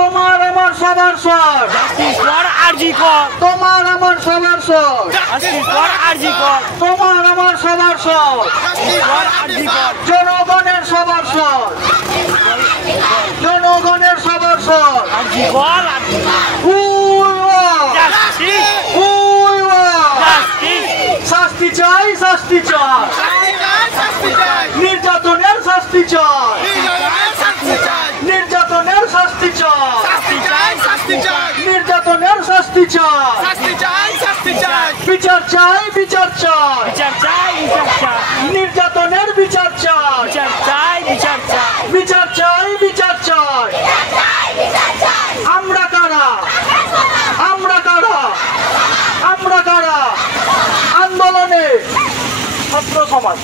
তোমার আমার সবার সর জাস্টিস ফর আরজি কর, তোমার আমার সবার সর জাস্টিস ফর আরজি কর, তোমার আমার সবার সর ফর আরজি কর, জনগণের সবার সর জনগণের সবার সর আরজি কর, আরজি কর, জাস্টিস, জাস্টিস, শাস্তি চাই শাস্তি চাই নির্যাতনের শাস্তি চাই নির্যাতনের শাস্তি চাই নির্যাতনের শাস্তি চাই বিচার চাই বিচার চাই বিচার চাই, বিচার চাই, নির্যাতনের বিচার চাই বিচার চাই, বিচার চাই, বিচার চাই বিচার চাই আমরা কারা আমরা কারা আমরা কারা আন্দোলনে ছাত্র সমাজ